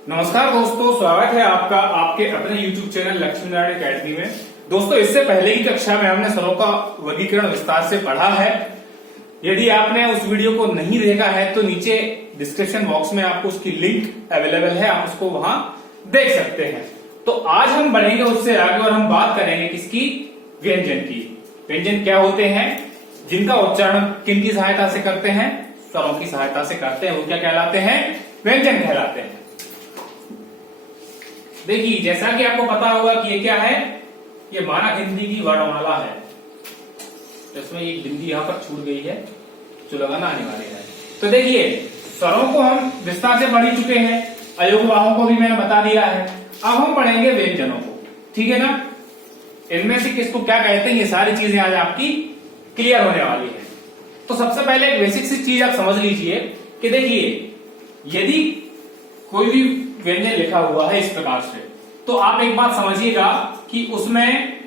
नमस्कार दोस्तों, स्वागत है आपका आपके अपने YouTube channel Lakshmi Narayan academy में। दोस्तों, इससे पहले की कक्षा में हमने स्वरों का वर्गीकरण विस्तार से पढ़ा है। यदि आपने उस वीडियो को नहीं देखा है तो नीचे डिस्क्रिप्शन बॉक्स में आपको उसकी लिंक अवेलेबल है, आप उसको वहां देख सकते हैं। तो आज हम बढ़ेंगे उससे आगे और हम बात करेंगे किसकी? व्यंजन की। व्यंजन क्या होते हैं, जिनका उच्चारण किन की सहायता से करते हैं? स्वरों की सहायता से करते हैं। वो क्या कहलाते हैं? व्यंजन कहलाते हैं। देखिए, जैसा कि आपको पता होगा कि ये क्या है, ये मानक हिंदी की वर्णमाला है। इसमें एक बिंदी यहां पर छूट गई है जो लगाना अनिवार्य है। तो देखिए, स्वरों को हम विस्तार से पढ़ चुके हैं, अयोगवाहों को भी मैंने बता दिया है। अब हम पढ़ेंगे व्यंजनों को, ठीक है ना? इनमें से किसको क्या कहते हैं, ये सारी चीजें आज आपकी क्लियर होने वाली है। तो सबसे पहले एक बेसिक सी चीज आप समझ लीजिए कि देखिए, यदि कोई भी व्यंजन लिखा हुआ है इस प्रकार से, तो आप एक बात समझिएगा कि उसमें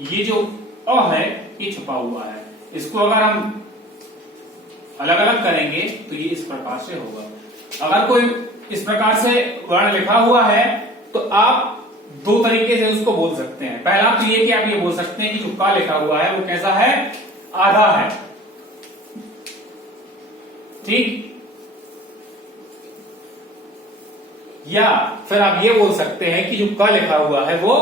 ये जो अ है ये छुपा हुआ है। इसको अगर हम अलग अलग करेंगे तो ये इस प्रकार से होगा। अगर कोई इस प्रकार से वर्ण लिखा हुआ है तो आप दो तरीके से उसको बोल सकते हैं। पहला तो ये कि आप ये बोल सकते हैं कि जो का लिखा हुआ है वो कैसा है? आधा है, ठीक। या फिर आप ये बोल सकते हैं कि जो क लिखा हुआ है वो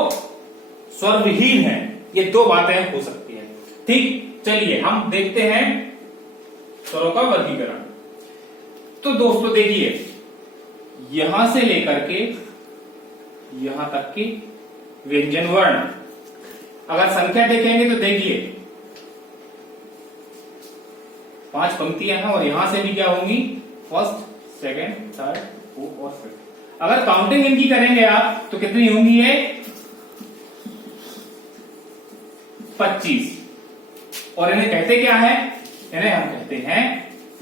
स्वर विहीन है। ये दो बातें हो सकती हैं, ठीक। चलिए हम देखते हैं स्वरों का वर्गीकरण। तो दोस्तों देखिए, यहां से लेकर के यहां तक की व्यंजन वर्ण अगर संख्या देखेंगे तो देखिए 5 पंक्तियां हैं और यहां से भी क्या होंगी? फर्स्ट, सेकंड, थर्ड, फोर्थ और फिफ्थ। अगर काउंटिंग इनकी करेंगे आप तो कितनी होंगी? ये 25। और इन्हें कहते क्या है? इन्हें हम कहते हैं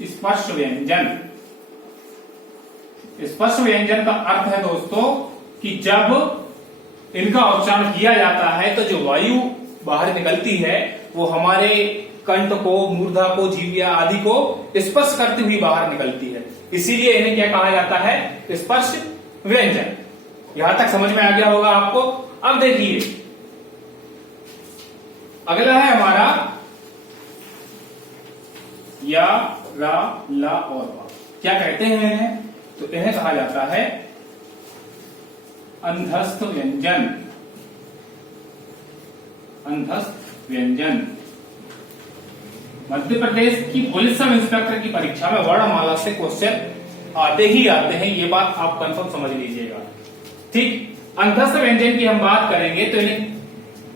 स्पर्श व्यंजन। स्पर्श व्यंजन का अर्थ है दोस्तों कि जब इनका उच्चारण किया जाता है तो जो वायु बाहर निकलती है वो हमारे कंठ को, मूर्धा को, जीविया आदि को स्पर्श करती हुई बाहर निकलती है। इसीलिए इन्हें क्या कहा जाता है? स्पर्श व्यंजन। यहां तक समझ में आ गया होगा आपको। अब देखिए, अगला है हमारा या, रा, ला और वा। क्या कहते हैं इन्हें? तो इन्हें कहा जाता है अंधस्थ व्यंजन। अंधस्थ व्यंजन। मध्य प्रदेश की पुलिस सब इंस्पेक्टर की परीक्षा में वर्णमाला से क्वेश्चन आते ही आते हैं, ये बात आप कंफर्म समझ लीजिएगा, ठीक। अंधस्थ व्यंजन की हम बात करेंगे तो इन्हें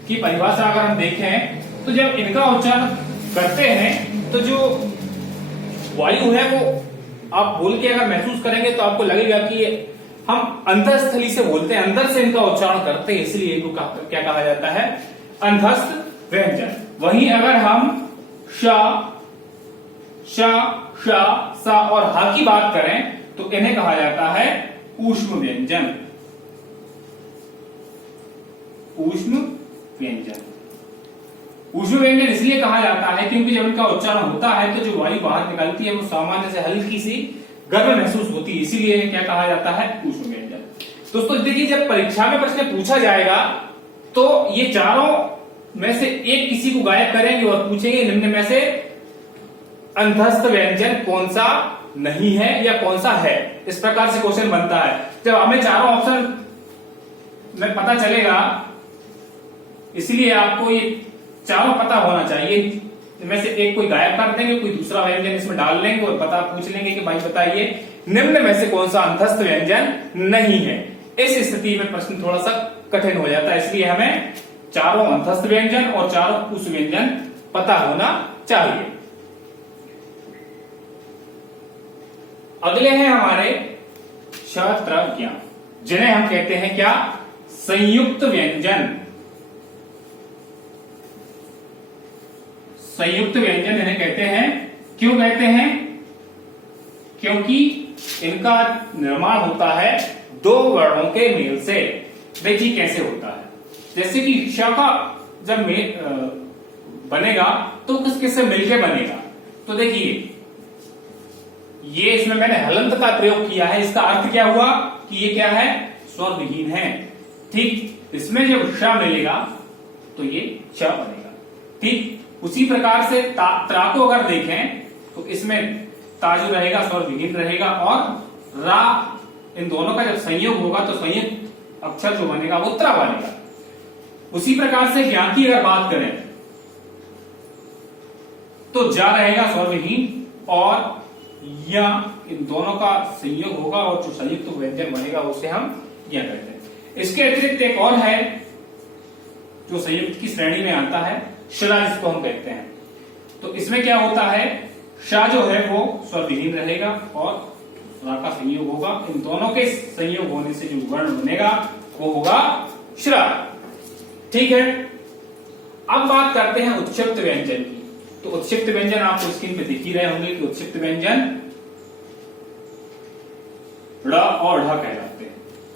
की परिभाषा अगर हम देखें तो जब इनका उच्चारण करते हैं तो जो वायु है वो आप बोल के अगर महसूस करेंगे तो आपको लगेगा कि हम अंतःस्थली से बोलते हैं, अंदर से इनका उच्चारण करते हैं, इसलिए इनको क्या कहा जाता है? अंधस्थ व्यंजन। वहीं अगर हम श, सा और हा की बात करें तो इन्हें कहा जाता है ऊष्म व्यंजन। ऊष्म व्यंजन। ऊष्म व्यंजन इसलिए कहा जाता है क्योंकि जब इनका उच्चारण होता है तो जो वायु बाहर निकलती है वो सामान्य से हल्की सी गर्म महसूस होती है, इसीलिए क्या कहा जाता है? ऊष्म व्यंजन। दोस्तों देखिए, जब परीक्षा में प्रश्न पूछा जाएगा तो ये चारों में से एक किसी को गायब करेंगे और पूछेंगे निम्न में से अंधस्थ व्यंजन कौन सा नहीं है या कौन सा है। इस प्रकार से क्वेश्चन बनता है। जब हमें चारों ऑप्शन में पता चलेगा, इसलिए आपको ये चारों पता होना चाहिए। इनमें से एक कोई गायब कर देंगे, कोई दूसरा व्यंजन इसमें डाल लेंगे और पूछ लेंगे कि भाई बताइए निम्न में से कौन सा अंधस्थ व्यंजन नहीं है। इस स्थिति में प्रश्न थोड़ा सा कठिन हो जाता है, इसलिए हमें चारों अंधस्थ व्यंजन और चारों ऊष्म व्यंजन पता होना चाहिए। अगले हैं हमारे क्षत्रज्ञ, जिन्हें हम कहते हैं क्या? संयुक्त व्यंजन। संयुक्त व्यंजन इन्हें कहते हैं। क्यों कहते हैं? क्योंकि इनका निर्माण होता है दो वर्णों के मेल से। देखिए कैसे होता है। जैसे कि श का जब बनेगा तो किस किस से मिलकर बनेगा? तो देखिए, ये इसमें मैंने हलंत का प्रयोग किया है। इसका अर्थ क्या हुआ कि ये क्या है, स्वर विहीन है। ठीक, इसमें जब श मिलेगा तो ये च बनेगा। ठीक, उसी प्रकार से ता को अगर देखें तो इसमें ता जो रहेगा स्वर विहीन रहेगा, और रा, इन दोनों का जब संयोग होगा तो संयुक्त अक्षर जो बनेगा वो त्र बनेगा। उसी प्रकार से ज्ञा की अगर बात करें तो जा रहेगा स्वर विहीन, और या, इन दोनों का संयोग होगा और जो संयुक्त व्यंजन बनेगा उसे हम ज्ञा कहते हैं। इसके अतिरिक्त एक और है जो संयुक्त की श्रेणी में आता है, शरा जिसको हम कहते हैं। तो इसमें क्या होता है, शा जो है वो स्वर विहीन रहेगा और रा का संयोग होगा, इन दोनों के संयोग होने से जो वर्ण बनेगा वो होगा श्रा। ठीक है, अब बात करते हैं उत्क्षिप्त व्यंजन की। तो उत्क्षिप्त व्यंजन आपको स्क्रीन पे दिख ही रहे होंगे कि उत्क्षिप्त व्यंजन ड़ और ढ कहलाते हैं।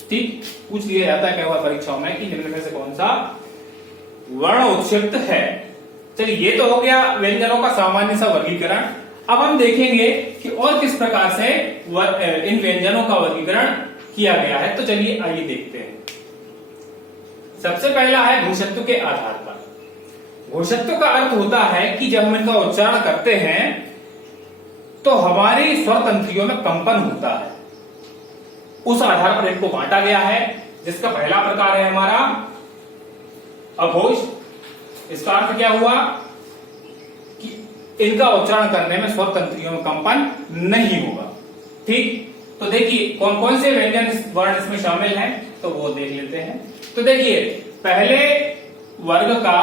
ठीक, पूछ लिया जाता है कई बार परीक्षाओं में कि निम्न में से कौन सा वर्ण उत्क्षिप्त है। चलिए, ये तो हो गया व्यंजनों का सामान्य सा वर्गीकरण। अब हम देखेंगे कि और किस प्रकार से इन व्यंजनों का वर्गीकरण किया गया है। तो चलिए आइए देखते हैं। सबसे पहला है घोषत्व के आधार पर। घोषत्व का अर्थ होता है कि जब हम इनका उच्चारण करते हैं तो हमारी स्वर तंत्रियों में कंपन होता है, उस आधार पर इनको बांटा गया है। जिसका पहला प्रकार है हमारा अघोष। इसका अर्थ क्या हुआ कि इनका उच्चारण करने में स्वर तंत्रियों में कंपन नहीं होगा। ठीक, तो देखिए कौन कौन से व्यंजन वर्ण इसमें शामिल हैं, तो वो देख लेते हैं। तो देखिए, पहले वर्ग का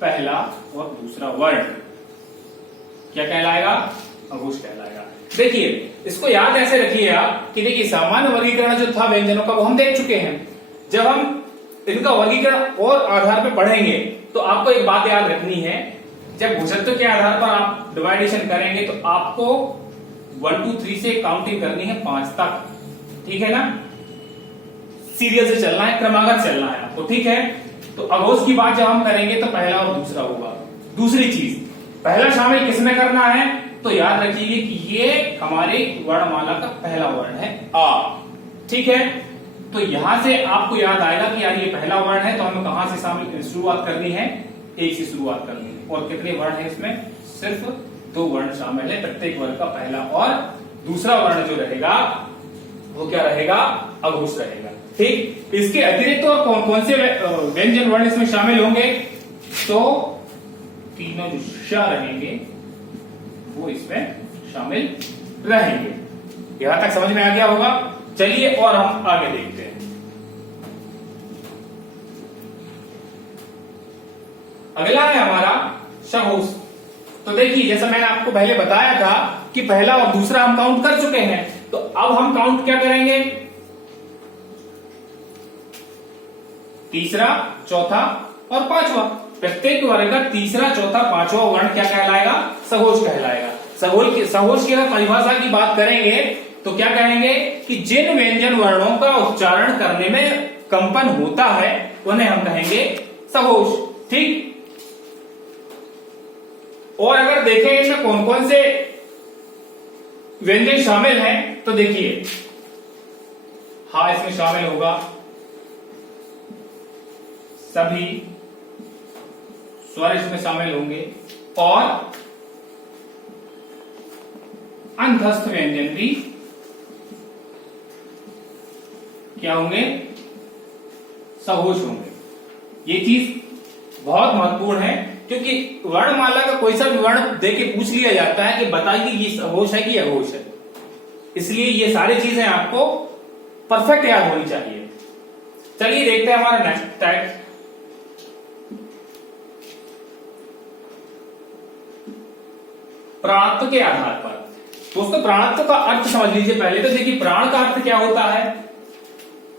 पहला और दूसरा वर्ण क्या कहलाएगा, अघोष कहलाएगा। देखिए, इसको याद ऐसे रखिए आप कि देखिए सामान्य वर्गीकरण जो था व्यंजनों का वो हम देख चुके हैं। जब हम इनका वर्गीकरण और आधार पर पढ़ेंगे तो आपको एक बात याद रखनी है, जब घोषत्व के आधार पर आप डिवाइडेशन करेंगे तो आपको 1 2 3 से काउंटिंग करनी है 5 तक। ठीक है ना, सीरियल से चलना है, क्रमागत चलना है आपको। ठीक है, तो अघोष की बात जब हम करेंगे तो पहला और दूसरा होगा। दूसरी चीज, पहला शामिल किसमें करना है, तो याद रखिए कि ये हमारे वर्णमाला का पहला वर्ण है आ। ठीक है, तो यहां से आपको याद आएगा कि यार ये पहला वर्ण है, तो हमें कहां से शामिल शुरुआत करनी है, एक से शुरुआत करनी है। और कितने वर्ण है इसमें, सिर्फ 2 वर्ण शामिल है। प्रत्येक वर्ण का पहला और दूसरा वर्ण जो रहेगा वो क्या रहेगा, अघोष रहेगा। ठीक, इसके अतिरिक्त और कौन कौन से व्यंजन वर्ण इसमें शामिल होंगे, तो तीनों जो श रहेंगे वो इसमें शामिल रहेंगे। यहां तक समझ में आ गया होगा। चलिए और हम आगे देखते हैं। अगला है हमारा सघोष। तो देखिए, जैसा मैंने आपको पहले बताया था कि पहला और दूसरा हम काउंट कर चुके हैं, तो अब हम काउंट क्या करेंगे, तीसरा, चौथा और पांचवा। प्रत्येक वर्ग का तीसरा, चौथा, पांचवा वर्ण क्या कहलाएगा, सघोष कहलाएगा। सघोष की अगर परिभाषा की बात करेंगे तो क्या कहेंगे कि जिन व्यंजन वर्णों का उच्चारण करने में कंपन होता है उन्हें हम कहेंगे सघोष। ठीक, और अगर देखें इसमें कौन कौन से व्यंजन शामिल हैं, तो देखिए हा इसमें शामिल होगा, सभी स्वर इसमें शामिल होंगे, और अंतस्थ व्यंजन भी क्या होंगे, सघोष होंगे। ये चीज बहुत महत्वपूर्ण है, क्योंकि वर्णमाला का कोई सा भी वर्ण देके पूछ लिया जाता है कि बताइए ये सघोष है कि अघोष है। इसलिए ये सारी चीजें आपको परफेक्ट याद होनी चाहिए। चलिए देखते हैं हमारा नेक्स्ट टाइप। प्राणत्व के आधार पर। दोस्तों, प्राणत्व का अर्थ समझ लीजिए पहले। तो देखिए, प्राण का अर्थ क्या होता है,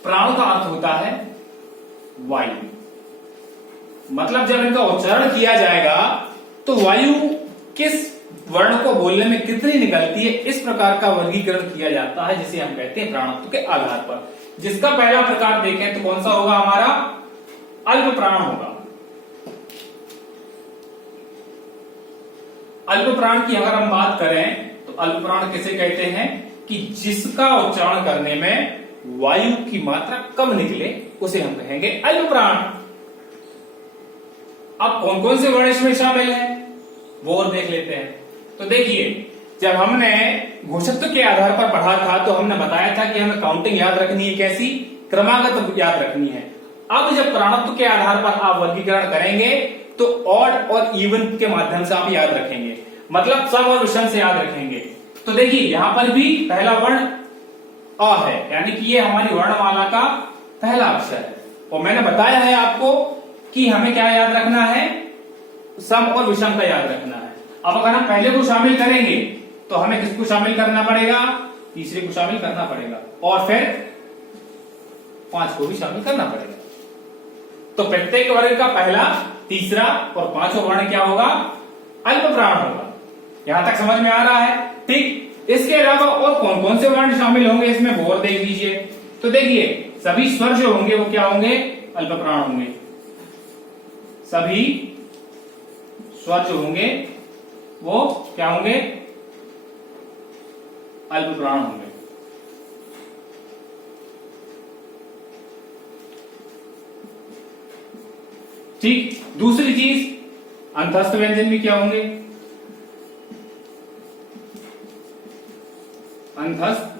प्राण का अर्थ होता है वायु। मतलब जब इनका उच्चारण किया जाएगा तो वायु किस वर्ण को बोलने में कितनी निकलती है, इस प्रकार का वर्गीकरण किया जाता है, जिसे हम कहते हैं प्राणत्व के आधार पर। जिसका पहला प्रकार देखें तो कौन सा होगा हमारा, अल्प प्राण होगा। अल्प प्राण की अगर हम बात करें तो अल्प प्राण किसे कहते हैं कि जिसका उच्चारण करने में वायु की मात्रा कम निकले उसे हम कहेंगे अल्प प्राण। अब कौन कौन से वर्ण इसमें शामिल है वो और देख लेते हैं। तो देखिए, जब हमने घोषत्व के आधार पर पढ़ा था तो हमने बताया था कि हमें काउंटिंग याद रखनी है, कैसी, क्रमागत याद रखनी है। अब जब प्राणत्व के आधार पर आप वर्गीकरण करेंगे तो ऑड और इवन के माध्यम से आप याद रखेंगे, मतलब सम और विषम से याद रखेंगे। तो देखिए यहां पर भी पहला वर्ण अ है, यानी कि ये हमारी वर्णमाला का पहला अक्षर है। और मैंने बताया है आपको कि हमें क्या याद रखना है, सम और विषम का याद रखना है। अब अगर हम पहले को शामिल करेंगे तो हमें किसको शामिल करना पड़ेगा, तीसरे को शामिल करना पड़ेगा, और फिर 5 को भी शामिल करना पड़ेगा। तो प्रत्येक वर्ग का पहला, तीसरा और 5वां वर्ण क्या होगा, अल्प प्राण होगा। यहां तक समझ में आ रहा है? ठीक। इसके अलावा और कौन कौन से वर्ण शामिल होंगे इसमें वो और देख लीजिए। तो देखिए, सभी स्वर जो होंगे वो क्या होंगे, अल्प प्राण होंगे। सभी स्वर जो होंगे वो क्या होंगे, अल्प प्राण होंगे। ठीक। दूसरी चीज, अंतस्थ व्यंजन भी क्या होंगे, अंतस्थ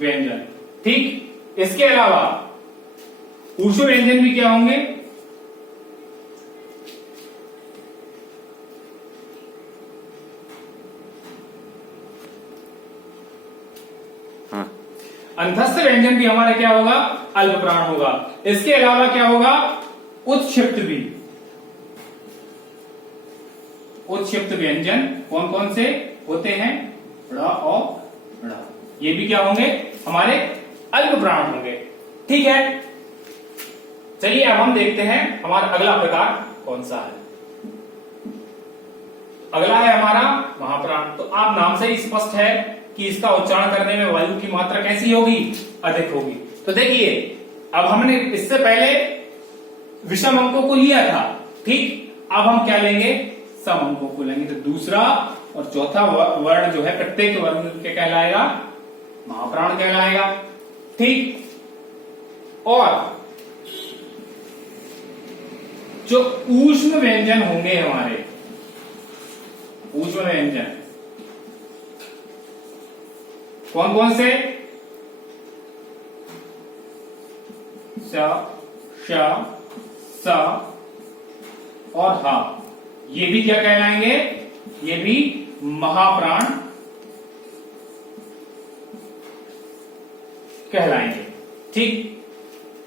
व्यंजन। ठीक। इसके अलावा ऊष्म व्यंजन भी क्या होंगे, अंतस्थ व्यंजन भी हमारा क्या होगा, अल्प प्राण होगा। इसके अलावा क्या होगा, उत्क्षिप्त भी। उत्क्षिप्त व्यंजन कौन कौन से होते हैं, ड़ और ड़, ये भी क्या होंगे, हमारे अल्प प्राण होंगे। ठीक है, चलिए अब हम देखते हैं हमारा अगला प्रकार कौन सा है। अगला है हमारा महाप्राण। तो आप नाम से ही स्पष्ट है कि इसका उच्चारण करने में वायु की मात्रा कैसी होगी, अधिक होगी। तो देखिए, अब हमने इससे पहले विषम अंकों को लिया था, ठीक। अब हम क्या लेंगे, सम अंकों को लेंगे। तो दूसरा और चौथा वर्ण जो है प्रत्येक वर्ण क्या कहलाएगा, महाप्राण कहलाएगा। ठीक। और जो ऊष्म व्यंजन होंगे हमारे, ऊष्म व्यंजन कौन कौन से, स, श, स और हा, ये भी क्या कहलाएंगे, ये भी महाप्राण कहलाएंगे। ठीक।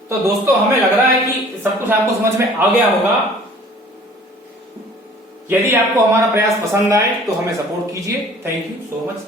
तो दोस्तों हमें लग रहा है कि सब कुछ आपको समझ में आ गया होगा। यदि आपको हमारा प्रयास पसंद आए तो हमें सपोर्ट कीजिए। Thank you so much.